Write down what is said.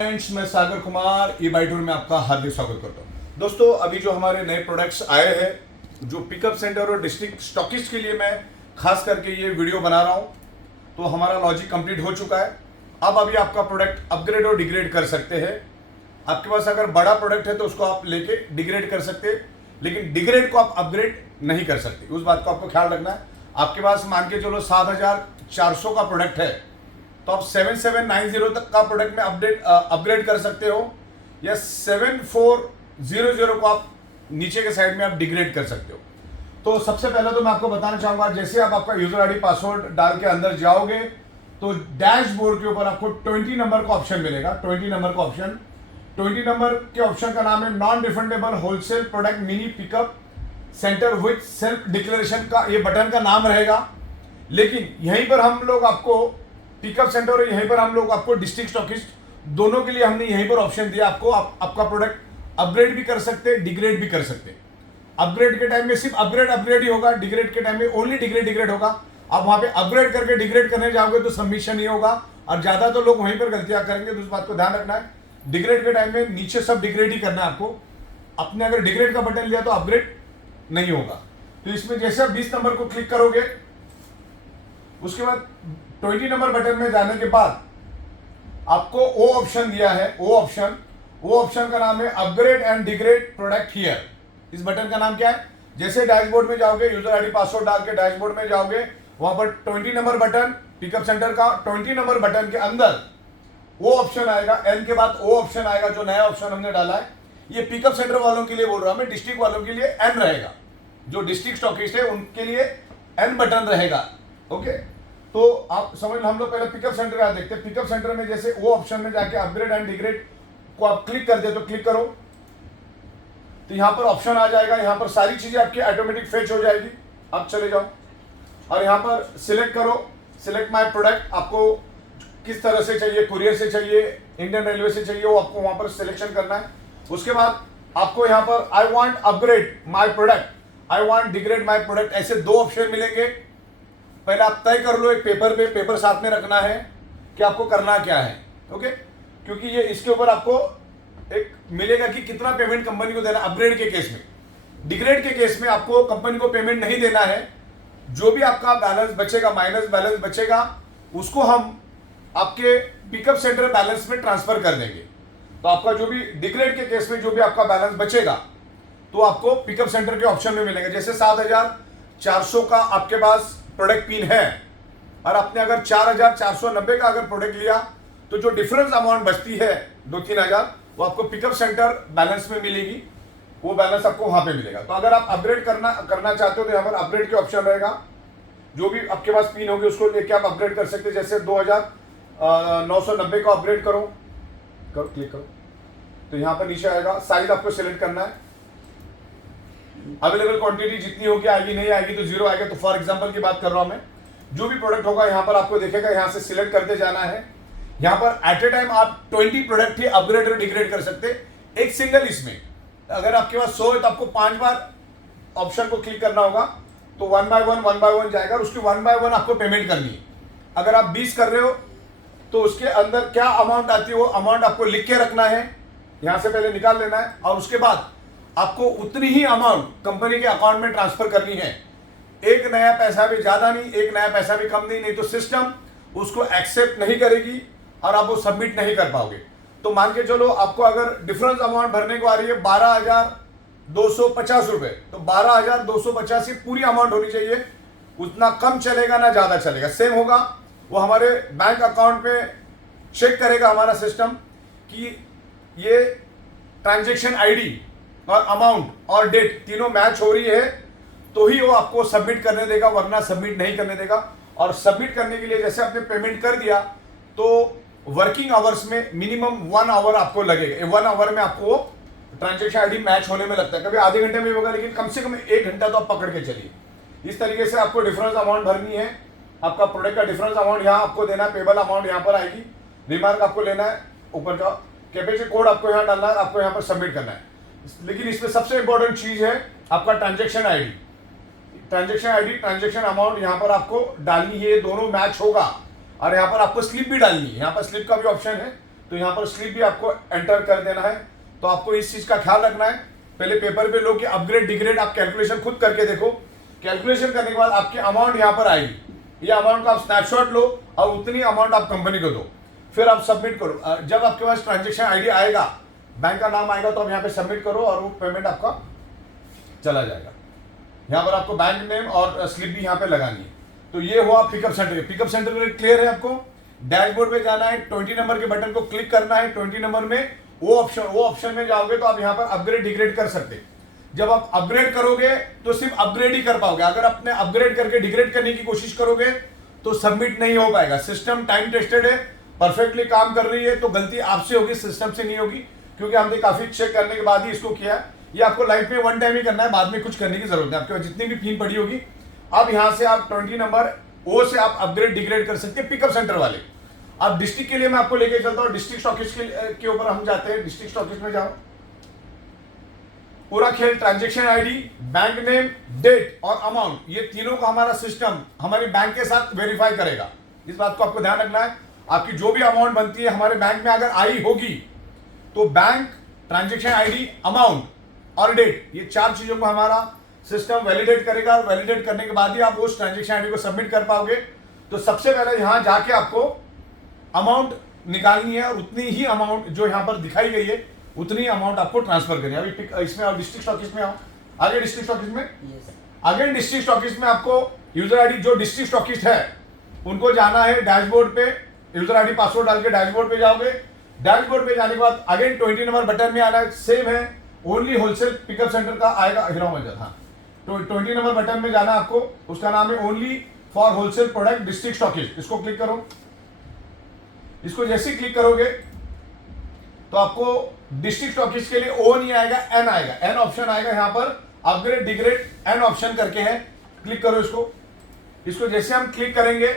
Friends, मैं सागर कुमार ई बाइटूर में आपका हार्दिक स्वागत करता हूं। दोस्तों, अभी जो हमारे नए प्रोडक्ट्स आए हैं, जो पिकअप सेंटर और डिस्ट्रिक्ट स्टॉकिस्ट के लिए मैं खास करके ये वीडियो बना रहा हूं, तो हमारा लॉजिक कंप्लीट हो चुका है। अब अभी आपका प्रोडक्ट अपग्रेड और डिग्रेड कर सकते हैं। आपके पास अगर बड़ा प्रोडक्ट है तो उसको आप लेके डिग्रेड कर सकते हैं, लेकिन डिग्रेड को आप अपग्रेड नहीं कर सकते। उस बात को आपको ख्याल रखना है। आपके पास मान के चलो 7400 का प्रोडक्ट है तो आप 7790 तक का प्रोडक्ट में अपग्रेड कर सकते हो, या 7400 को आप नीचे के साइड में आप डिग्रेड कर सकते हो। तो सबसे पहले तो मैं आपको बताना चाहूंगा, जैसे आप आपका यूजर आईडी पासवर्ड डाल के अंदर जाओगे तो डैशबोर्ड के ऊपर आपको 20 नंबर का ऑप्शन मिलेगा। 20 नंबर का ऑप्शन, 20 नंबर के ऑप्शन का नाम है non refundable wholesale product mini pickup centre with self declaration का ये बटन का नाम रहेगा। लेकिन यहीं पर हम लोग आपको पिकअप सेंटर और यहीं पर हम लोग आपको डिस्ट्रिक्ट स्टॉकिस्ट दोनों के लिए हमने यहीं पर ऑप्शन दिया आपको। आपका प्रोडक्ट अपग्रेड भी कर सकते हैं, डिग्रेड भी कर सकते हैं। अपग्रेड के टाइम में सिर्फ अपग्रेड ही होगा, डिग्रेड के टाइम में ओनली डिग्रेड होगा। आप वहां पे अपग्रेड करके डिग्रेड करने जाओगे तो सबमिशन नहीं होगा, और ज्यादा तो लोग वहीं पर गलतियां करेंगे, तो उस बात को ध्यान रखना है। डिग्रेड के टाइम में नीचे सब डिग्रेड ही करना है आपको। अपने अगर डिग्रेड का बटन लिया तो अपग्रेड नहीं होगा। तो इसमें जैसे आप 20 नंबर को क्लिक करोगे, उसके बाद 20 नंबर बटन में जाने के बाद आपको ओ ऑप्शन दिया है। ओ ऑप्शन का नाम है upgrade and degrade product here. इस बटन का नाम क्या है? जैसे डैशबोर्ड में जाओगे, यूजर आईडी पासवर्ड डाल के डैशबोर्ड में जाओगे, वहां पर 20 नंबर बटन, पिकअप सेंटर का 20 नंबर बटन के अंदर वो ऑप्शन आएगा। एन के बाद ओ ऑप्शन आएगा, जो नया ऑप्शन हमने डाला है। ये पिकअप सेंटर वालों के लिए बोल रहा हूं मैं, डिस्ट्रिक्ट वालों के लिए एन रहेगा। जो डिस्ट्रिक्ट स्टॉकिस्ट है उनके लिए एन बटन रहेगा। ओके, तो आप समझ लो। हम लोग पहले पिकअप सेंटर का देखते हैं। पिकअप सेंटर में जैसे वो ऑप्शन में जाके अपग्रेड एंड डिग्रेड को आप क्लिक कर दे, तो क्लिक करो तो यहां पर ऑप्शन आ जाएगा। यहां पर सारी चीजें आपकी ऑटोमेटिक फेच हो जाएगी। आप चले जाओ और यहां पर सिलेक्ट करो, सिलेक्ट माय प्रोडक्ट। आपको किस तरह से चाहिए, कुरियर से चाहिए, इंडियन रेलवे से चाहिए, वो आपको वहां पर सिलेक्शन करना है। उसके बाद आपको यहां पर I want upgrade my product, I want degrade my product, ऐसे दो ऑप्शन मिलेंगे। पहले आप तय कर लो एक पेपर पे, पेपर साथ में रखना है कि आपको करना क्या है। ओके, क्योंकि ये इसके ऊपर आपको एक मिलेगा कि कितना पेमेंट कंपनी को देना। अपग्रेड के केस में, डिग्रेड के केस में आपको कंपनी को पेमेंट नहीं देना है। जो भी आपका बैलेंस बचेगा, माइनस बैलेंस बचेगा, उसको हम आपके पिकअप सेंटर बैलेंस में ट्रांसफर कर देंगे। तो आपका जो भी डिग्रेड के केस में जो भी आपका बैलेंस बचेगा तो आपको पिकअप सेंटर के ऑप्शन में मिलेगा। जैसे 7400 का आपके पास प्रोडक्ट पिन है और आपने अगर 4490 का अगर प्रोडक्ट लिया तो जो डिफरेंस अमाउंट बचती है 2-3 हजार, वो आपको पिकअप सेंटर बैलेंस में मिलेगी। वो बैलेंस आपको वहां पे मिलेगा। तो अगर आप अपग्रेड करना चाहते हो तो यहाँ पर अपग्रेड के ऑप्शन रहेगा। जो भी आपके पास पिन होगी उसको लेके आप अपग्रेड कर सकते हैं। जैसे 2990 का अपग्रेड करो, क्लिक करो तो यहाँ पर नीचे आएगा। साइज आपको सिलेक्ट करना है। अवेलेबल क्वांटिटी जितनी होगी आएगी, नहीं आएगी तो जीरो आएगा। तो फॉर एग्जांपल की बात कर रहा हूं मैं, जो भी प्रोडक्ट होगा यहाँ पर आपको देखेगा, यहाँ से सिलेक्ट करते जाना है। यहाँ पर एट ए टाइम आप 20 प्रोडक्ट ही अपग्रेड और डिग्रेड कर सकते हैं एक सिंगल इसमें। अगर आपके पास 100 है तो आपको 5 बार ऑप्शन को क्लिक करना होगा, तो 1 बाय 1 जाएगा और उसकी 1 बाय 1 आपको पेमेंट करनी है। अगर आप 20 कर रहे हो तो उसके अंदर क्या अमाउंट आती है वो अमाउंट आपको लिख के रखना है, यहां से पहले निकाल लेना है, और उसके बाद आपको उतनी ही अमाउंट कंपनी के अकाउंट में ट्रांसफर करनी है। एक नया पैसा भी ज्यादा नहीं, एक नया पैसा भी कम नहीं तो सिस्टम उसको एक्सेप्ट नहीं करेगी और आप वो सबमिट नहीं कर पाओगे। तो मान के चलो आपको अगर डिफरेंस अमाउंट भरने को आ रही है 12,250 रुपए, तो 12,250 ही पूरी अमाउंट होनी चाहिए। उतना कम चलेगा ना ज्यादा चलेगा, सेम होगा। वो हमारे बैंक अकाउंट में चेक करेगा हमारा सिस्टम कि ये ट्रांजेक्शन आईडी और अमाउंट और डेट तीनों मैच हो रही है तो ही वो आपको सबमिट करने देगा, वरना सबमिट नहीं करने देगा। और सबमिट करने के लिए जैसे आपने पेमेंट कर दिया तो वर्किंग आवर्स में मिनिमम 1 आवर आपको लगेगा। 1 आवर में आपको ट्रांजेक्शन आईडी मैच होने में लगता है। कभी आधे घंटे में होगा, लेकिन कम से कम 1 घंटा तो आप पकड़ के चलिए। इस तरीके से आपको डिफरेंस अमाउंट भरनी है। आपका प्रोडक्ट का डिफरेंस अमाउंट यहाँ आपको देना है, पेबल अमाउंट यहाँ पर आएगी, रिमार्क आपको लेना है, ऊपर का कैपेचे कोड आपको यहाँ डालना है, आपको यहाँ पर सबमिट करना है। लेकिन इसमें सबसे इंपॉर्टेंट चीज है आपका ट्रांजेक्शन आईडी। ट्रांजेक्शन अमाउंट यहाँ पर आपको डालनी है, दोनों मैच होगा। और यहाँ पर आपको स्लिप भी डालनी है, यहाँ पर स्लिप का भी ऑप्शन है, तो यहाँ पर स्लिप भी आपको एंटर कर देना है। तो आपको इस चीज का ख्याल रखना है, पहले पेपर पे लो कि अपग्रेड डिग्रेड आप कैलकुलेशन खुद करके देखो। कैलकुलेशन करने के बाद आपकी अमाउंट यहाँ पर आएगी, ये अमाउंट का आप स्नैपशॉट लो और उतनी अमाउंट आप कंपनी को दो, फिर आप सबमिट करो। जब आपके पास ट्रांजेक्शन आईडी आएगा, बैंक का नाम आएगा, तो आप यहाँ पे सबमिट करो और वो पेमेंट आपका चला जाएगा। यहाँ पर आपको बैंक नेम और स्लिप भी यहाँ पे लगानी है। तो ये हुआ पिकअप सेंटर। पिकअप सेंटर में क्लियर है आपको। डैशबोर्ड पे जाना है, 20 नंबर के बटन को क्लिक करना है। 20 नंबर में वो ऑप्शन में जाओगे तो आप यहाँ पर अपग्रेड डिग्रेड कर सकते हैं। जब आप अपग्रेड करोगे तो सिर्फ अपग्रेड ही कर पाओगे। अगर आपने अपग्रेड करके डिग्रेड करने की कोशिश करोगे तो सबमिट नहीं हो पाएगा। सिस्टम टाइम टेस्टेड है, परफेक्टली काम कर रही है, तो गलती आपसे होगी, सिस्टम से नहीं होगी, क्योंकि हमने काफी चेक करने के बाद ही इसको किया है। ये आपको लाइफ में वन टाइम ही करना है, बाद में कुछ करने की जरूरत नहीं। आपके पास जितनी भी पिन पड़ी होगी, अब यहाँ से आप 20 नंबर ओ से आप अपग्रेड डिग्रेड कर सकते हैं पिकअप सेंटर वाले। अब डिस्ट्रिक्ट के लिए मैं आपको लेके चलता हूँ। डिस्ट्रिक्ट स्टॉकिस्ट के ऊपर हम जाते हैं। डिस्ट्रिक्ट स्टॉकिस्ट में जाओ, पूरा खेल, transaction ID, bank name, date और अमाउंट, ये तीनों का हमारा सिस्टम हमारे बैंक के साथ वेरीफाई करेगा। इस बात को आपको ध्यान रखना है। आपकी जो भी अमाउंट बनती है हमारे बैंक में अगर आई होगी तो बैंक, ट्रांजेक्शन आईडी, अमाउंट और डेट, ये 4 चीजों को हमारा सिस्टम वैलिडेट करेगा। और वैलिडेट करने के बाद ही आप उस ट्रांजेक्शन आईडी को सबमिट कर पाओगे। तो सबसे पहले यहां जाके आपको अमाउंट निकालनी है और उतनी ही अमाउंट जो यहां पर दिखाई गई है उतनी अमाउंट आपको ट्रांसफर करनी है। अभी इसमें आओ, डिस्ट्रिक्ट स्टॉकिस्ट में आओ, आगे डिस्ट्रिक्ट स्टॉकिस्ट में, अगेन डिस्ट्रिक्ट स्टॉकिस्ट में आपको यूजर आईडी, जो डिस्ट्रिक्ट स्टॉकिस्ट है उनको जाना है डैशबोर्ड पे, यूजर आईडी पासवर्ड डाल के डैशबोर्ड पे जाओगे। डैशबोर्ड पे जाने के बाद अगेन 20 नंबर बटन में आना है, सेम है, ओनली होलसेल पिकअप सेंटर का आएगा हीरो मंजर। हाँ, तो 20 नंबर बटन में जाना आपको, उसका नाम है only for wholesale product district stockist. इसको क्लिक करो। इसको जैसे ही क्लिक करोगे तो आपको डिस्ट्रिक्ट स्टॉकिस्ट के लिए ओ नहीं आएगा, एन आएगा, एन ऑप्शन आएगा। यहाँ पर अपग्रेड डिग्रेड एन ऑप्शन करके है, क्लिक करो इसको। इसको जैसे हम क्लिक करेंगे